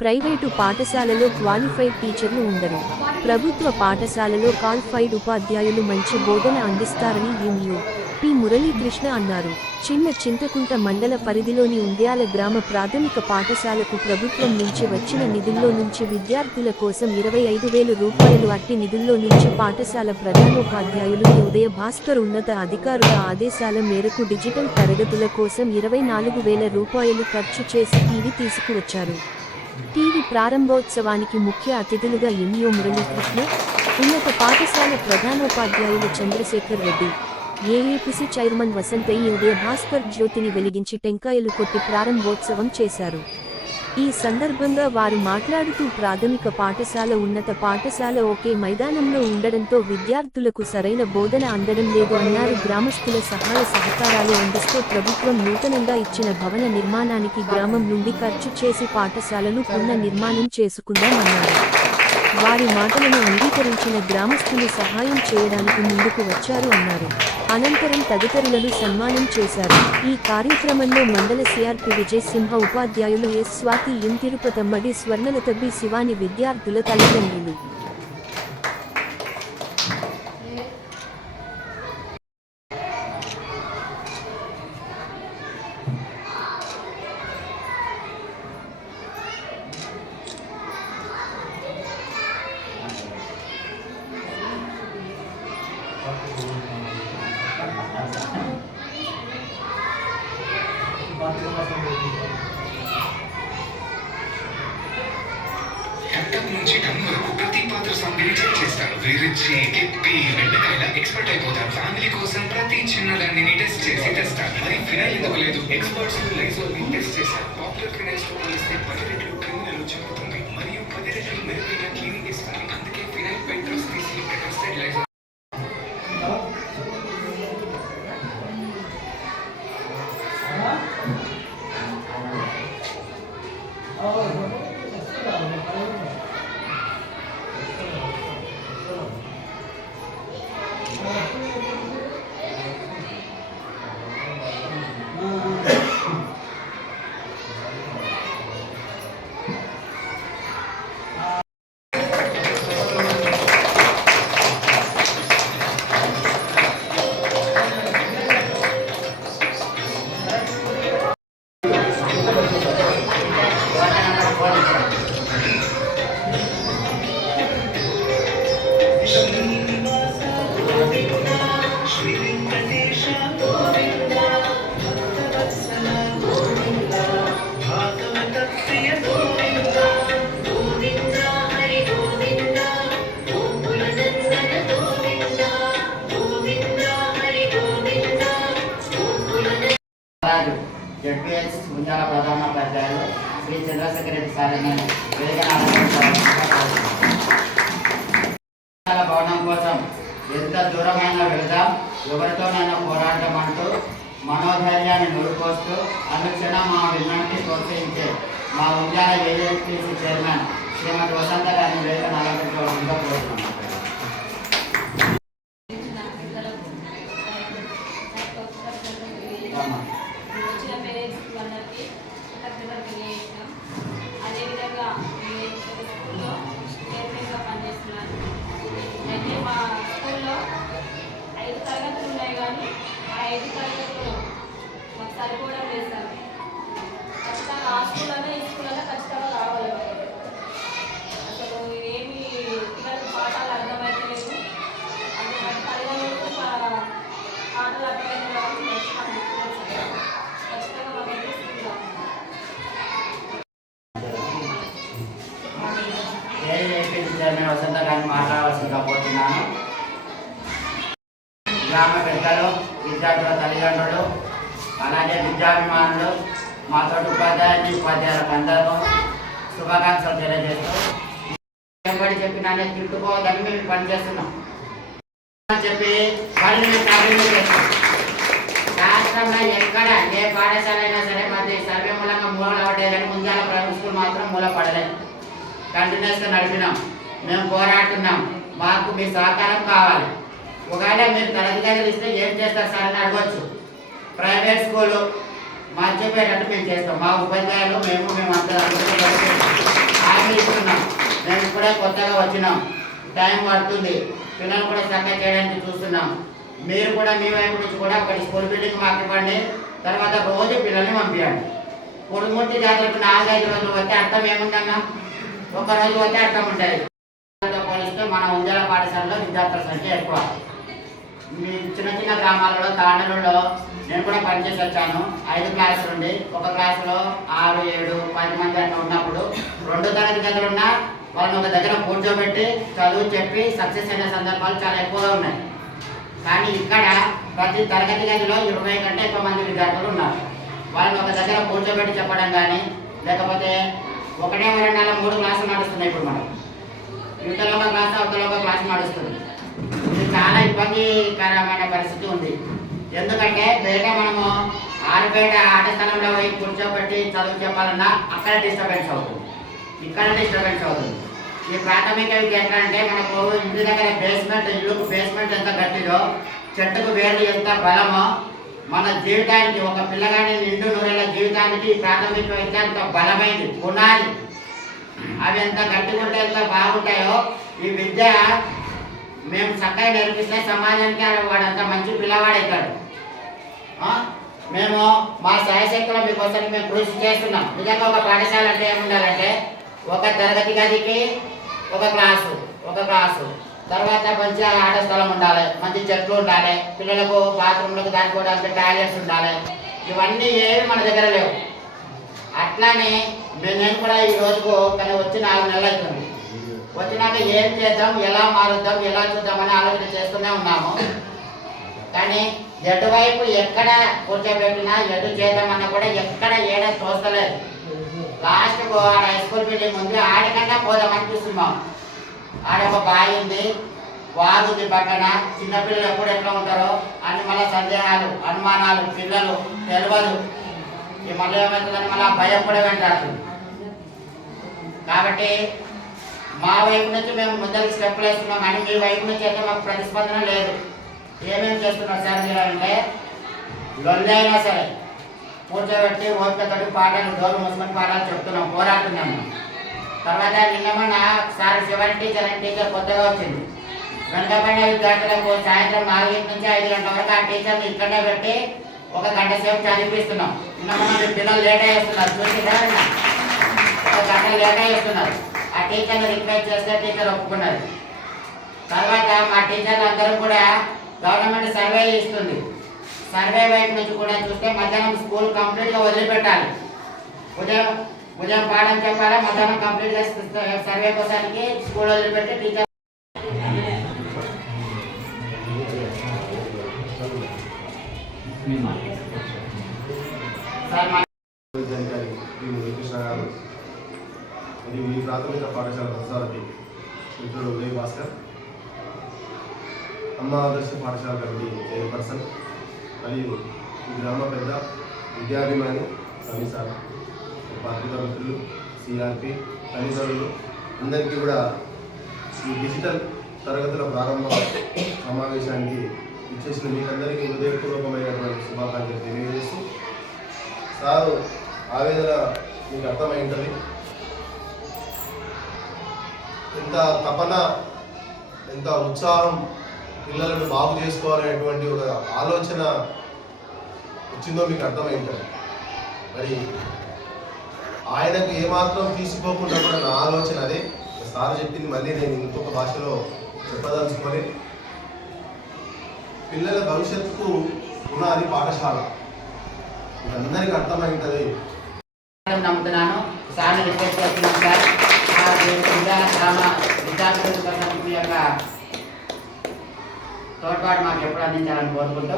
Private పాఠశాలలో qualified టీచర్లు ఉండరు. ప్రభుత్వ పాఠశాలలో క్వాలిఫైడ్ ఉపాధ్యాయులు మంచి బోధన అందిస్తారని ఎంయూ పి మురళీకృష్ణ అన్నారు. చిన్న చింతకుంట మండల పరిధిలోని ఉంద్యాల గ్రామ ప్రాథమిక పాఠశాలకు ప్రభుత్వం నుంచి వచ్చిన నిధుల్లో నుంచి విద్యార్థుల కోసం 25,000 రూపాయలు, అట్టి నిధుల్లో నుంచి పాఠశాల ప్రధానోపాధ్యాయులు ఉదయ భాస్కర్ ఉన్నత అధికారుల ఆదేశాల మేరకు డిజిటల్ తరగతుల కోసం 24,000 రూపాయలు ఖర్చు చేసి టీవీ తీసుకువచ్చారు. టీవీ ప్రారంభోత్సవానికి ముఖ్య అతిథులుగా ఎంయూ మురళీకృష్ణ, ఉన్నత పాఠశాల ప్రధానోపాధ్యాయులు చంద్రశేఖర్ రెడ్డి, ఏఏపీసీ చైర్మన్ వసంతయ్య ఉదయ భాస్కర్ జ్యోతిని వెలిగించి టెంకాయలు కొట్టి ప్రారంభోత్సవం చేశారు. ఈ సందర్భంగా వారు మాట్లాడుతూ ప్రాథమిక పాఠశాల, ఉన్నత పాఠశాల ఒకే మైదానంలో ఉండడంతో విద్యార్థులకు సరైన బోధన అందడం లేదు అన్నారు. గ్రామస్తుల సహాయ సహకారాలు అందిస్తూ ప్రభుత్వం నూతనంగా ఇచ్చిన భవన నిర్మాణానికి గ్రామం నుండి ఖర్చు చేసి పాఠశాలను పునః నిర్మాణం చేసుకుందామన్నారు. వారి మాటలను అంగీకరించిన గ్రామస్తులు సహాయం చేయడానికి ముందుకు వచ్చారు అన్నారు. అనంతరం తదితరులను సన్మానం చేశారు. ఈ కార్యక్రమంలో మండల సిఆర్పి విజయ్ సింహ, ఉపాధ్యాయులు ఎస్ స్వాతి, ఎం తిరుపతమ్మ, డి స్వర్ణలత, బి శివాని, విద్యార్థుల తల్లిదండ్రులు. హెక్టర్ నుంచి టన్ వరకు ప్రతి పాత్ర సామాగ్రి చెక్ చేస్తారు. వేరించి ఎప్పి బెండకాయల ఎక్స్పర్ట్ అయిపోతారు. ఫ్యామిలీ కోసం ప్రతి చిన్నదాన్ని టెస్ట్ చేసి తెస్తారు. మరి ఫినైల్ ఎందుకు లేదు? ఎక్స్పర్ట్స్ లైజోల్ ని టెస్ట్ చేశారు. పాపులర్ ఫినైల్స్ తో పోలిస్తే 10 రెట్లు క్రిమినల్ చెబుతుంది మరియు 10 రెట్లు మెరుగైన క్లీనింగ్ ఇస్తుంది. అందుకే ఫినైల్ పై ట్రస్ట్ తీసి టెస్టెడ్ లైజోల్ జడ్పీహెచ్ ఉంజాల ప్రధానోపాధ్యాయులు శ్రీ చంద్రశేఖర్ రెడ్డి సార్ని భవనం కోసం ఎంత దూరమైనా వెళదాం, ఎవరితోనైనా పోరాటం అంటూ మనోధైర్యాన్ని నూరుకోస్తూ అనుక్షణం మా విన్నటిని ప్రోత్సహించే మా ఉంజాల ఏజెన్సీ చైర్మన్ శ్రీమతి వసంత గారిని వేదిక అలంకరించవలసిందిగా కోరుతున్నాం. అదేవిధంగా స్కూల్లో చైర్మన్గా పనిచేస్తున్నాను. అయితే మా స్కూల్లో 5 తరగతులు ఉన్నాయి, కానీ ఆ 5 తరగతులు మాకు సరిపోవడం లేదు సార్. ఖచ్చితంగా ఆ స్కూల్లోనే ఈ స్కూల్లోనే ఖచ్చితంగా కావాలి. అసలు ఏమి పిల్లలకు పాఠాలు అర్థమవుతలేదు. అందుకని తల్లిదండ్రులకు పాటలు అర్థమైతే ఖచ్చితంగా మాకు ఎదురుస్తున్నాం. వసంత గారిని మాట్లాడవలసిందిగా కోరుతున్నాను. గ్రామ పెద్దలు, విద్యార్థుల తల్లిదండ్రులు, అలాగే విద్యాభిమానులు, మాతోటి ఉపాధ్యాయులకు అందరూ శుభాకాంక్షలు తెలియజేస్తూ ఎవరి చెప్పినా తిట్టుకోవద్దని మేము పనిచేస్తున్నాం చెప్పి రాష్ట్రంలో ఎక్కడ ఏ పాఠశాల అయినా సరే మధ్య సర్వే మూలంగా మూలపడ్డాయి, కానీ ముంజాల ప్రైవేట్ స్కూల్ మాత్రం మూలపడలేదు. కంటిన్యూస్గా నడిపినాం, మేము పోరాడుతున్నాం. మాకు మీ సహకారం కావాలి. ఒకవేళ మీరు తరగతి గదులు ఇస్తే ఏం చేస్తారు సార్ అని అడగవచ్చు. ప్రైవేట్ స్కూలు మాకు చెప్పేటట్టు మేము చేస్తాం. మా ఉపాధ్యాయులు మేము అంతా ఇప్పుడే కొత్తగా వచ్చినాం, టైం పడుతుంది, పిల్లలు కూడా చక్కగా చేయడానికి చూస్తున్నాం. మీరు కూడా మీ వైపు నుంచి కూడా ఒకటి స్కూల్ బిల్డింగ్ మాకు ఇవ్వండి, తర్వాత రోజు పిల్లల్ని పంపించండి. కుడుమూర్తి జాతరకు 4-5 రోజులు వస్తే అర్థం ఏముందన్నా, ఒక రోజు వస్తే అర్థం ఉంటుంది. పోలిస్తే మన ఉంజల పాఠశాలలో విద్యార్థుల సంఖ్య ఎక్కువ. మీ చిన్న చిన్న గ్రామాలలో తాండలలో నేను కూడా పనిచేసి వచ్చాను. 5 క్లాసులు ఉండి ఒక క్లాసులో 6, 7, 10 మంది అట్లా ఉన్నప్పుడు 2 తరగతి గదులు ఉన్నా వాళ్ళని ఒక దగ్గర కూర్చోబెట్టి చదువు చెప్పి సక్సెస్ అయిన సందర్భాలు చాలా ఎక్కువగా ఉన్నాయి. కానీ ఇక్కడ ప్రతి తరగతి గదిలో 20 కంటే ఎక్కువ మంది విద్యార్థులు ఉన్నారు. వాళ్ళని ఒక దగ్గర కూర్చోబెట్టి చెప్పడం కానీ, లేకపోతే ఒకటే వరండాలో 3 క్లాసులు నడుస్తున్నాయి. ఇప్పుడు మనం యువతలో ఒక క్లాసు, అవతల ఒక క్లాసు నడుస్తుంది. ఇది చాలా ఇబ్బందికరమైన పరిస్థితి ఉంది. ఎందుకంటే బయట మనము ఆరుబయట ఆట స్థలంలో పోయి కూర్చోబెట్టి చదువు చెప్పాలన్నా అక్కడ డిస్టర్బెన్స్ అవుతుంది, ఇక్కడ డిస్టర్బెన్స్ అవుతుంది. ఈ ప్రాథమిక విద్య ఎట్లా అంటే మనకు ఇంటి దగ్గర బేస్మెంట్, ఇల్లుకు బేస్మెంట్ ఎంత గట్టిదో, చెట్టుకు వేర్లు ఎంత బలమో, మన జీవితానికి ఒక పిల్లగాని నిండు నూరేళ్ళ జీవితానికి ప్రాథమిక విద్య అంత బలమైంది పునాది. అవి ఎంత గట్టిగా ఉంటే ఎంత బాగుంటాయో ఈ విద్య మేము చక్కగా నేర్పిస్తే సమాజానికి వాడంత మంచి పిల్లవాడవుతాడు. మేము మా సాయశక్తిలో మీకోసం మేము కృషి చేస్తున్నాం. నిజంగా ఒక పాఠశాల అంటే ఏముండాలంటే ఒక తరగతి గదికి ఒక క్లాసు, తర్వాత మంచి ఆట స్థలం ఉండాలి, మంచి చెట్లు ఉండాలి, పిల్లలకు బాత్రూంలకు దాచుకోవడానికి టాయిలెట్స్ ఉండాలి. ఇవన్నీ ఏవి మన దగ్గర లేవు. అట్లానే నేను కూడా ఈ రోజుకు కానీ వచ్చి 4 నెలలు అవుతుంది. వచ్చినాక ఏం చేద్దాం, ఎలా మారుద్దాం, ఎలా చూద్దామని ఆలోచన చేస్తూనే ఉన్నాము. కానీ ఎటువైపు ఎక్కడ కూర్చోబెట్టినా ఎటు చేద్దామన్నా కూడా ఎక్కడ ఏడ తోస్తలేదు. లాస్ట్కు ఆడ హై స్కూల్ బిల్డింగ్ ఉంది, ఆడికన్నా పోదామని చూస్తున్నాం. ఆడ ఒక బావి ఉంది, వాగుంది పక్కన. చిన్నపిల్లలు ఎప్పుడు ఎట్లా ఉంటారో అని మళ్ళీ సందేహాలు, అనుమానాలు, పిల్లలు తెలియదు. ఈ మళ్ళీ ఏమవుతుందని మళ్ళీ భయం కూడా వెంటాడుతుంది. కాబట్టి మా వైపు నుంచి మేము ముందరికి స్టెప్పులు వేస్తున్నాం, కానీ మీ వైపు నుంచి అయితే మాకు ప్రతిస్పందన లేదు. ఏమేమి చేస్తున్నారు సార్ మీరు అంటే, లొల్లి అయినా సరే కూర్చోబెట్టి ఓపికతోటి పాఠాలు, డోలు మూసుకొని పాఠాలు చెప్తున్నాం, పోరాడుతున్నాము. తర్వాత నిన్నమన్నా సార్ శివన్ టీచర్ కొత్తగా వచ్చింది. వెనుకబడిన విద్యార్థులకు సాయంత్రం 4 నుంచి 5 గంటల వరకు ఆ టీచర్ని ఇక్కడనే పెట్టి 1 గంట సేపు చదివిపిస్తున్నాం. నిన్నమన్నా పిల్లలు లేట్ అయ్యేస్తున్నారు, చూసిందా? 1 గంట లేట్ అయ్యేస్తున్నారు. ఆ టీచర్ని రిక్వెస్ట్ చేస్తే టీచర్ ఒప్పుకున్నారు. తర్వాత మా టీచర్లు అందరూ కూడా గవర్నమెంట్ సర్వే ఇస్తుంది. సర్వే వైపు నుంచి కూడా చూస్తే మధ్యాహ్నం స్కూల్ కంప్లీట్గా వదిలిపెట్టాలి. ఉదయం పాఠం చెప్పాలా, మధ్యాహ్నం కంప్లీట్గా సర్వే కోసానికి స్కూల్ వదిలిపెట్టి టీచర్ ఈ ప్రాథమిక పాఠశాల ప్రసారథి మిత్రుడు ఉదయ్ భాస్కర్, అమ్మ ఆదర్శ పాఠశాల కమిటీ చైర్పర్సన్ మరియు ఈ గ్రామ పెద్ద విద్యాభిమాని రమేశాల పత్రికా మిత్రులు, సిఆర్పి తల్లిదండ్రులు అందరికీ కూడా ఈ డిజిటల్ తరగతుల ప్రారంభ సమావేశానికి ఇచ్చేసిన మీకందరికీ హృదయపూర్వకమైనటువంటి శుభాకాంక్షలు తెలియజేస్తూ, సారు ఆవేదన మీకు అర్థమై ఉంటుంది. ఎంత తపన, ఎంత ఉత్సాహం, పిల్లలను బాగు చేసుకోవాలనేటువంటి ఒక ఆలోచన వచ్చిందో మీకు అర్థమై ఉంటుంది. మరి ఆయనకు ఏమాత్రం తీసుకోకుండా కూడా నా ఆలోచన అదే. సార్ చెప్పింది మళ్ళీ నేను ఇంకొక భాషలో చెప్పదలుచుకొని, పిల్లల భవిష్యత్తుకు ఉన్నది పాఠశాల, అందరికీ అర్థమై ఉంటుంది. నమ్ముతున్నాను. సార్ రిక్వెస్ట్ చేస్తున్నాను సార్, విద్యార్థుల యొక్క తోడ్పాటు మాకు ఎప్పుడు అందించాలని కోరుకుంటూ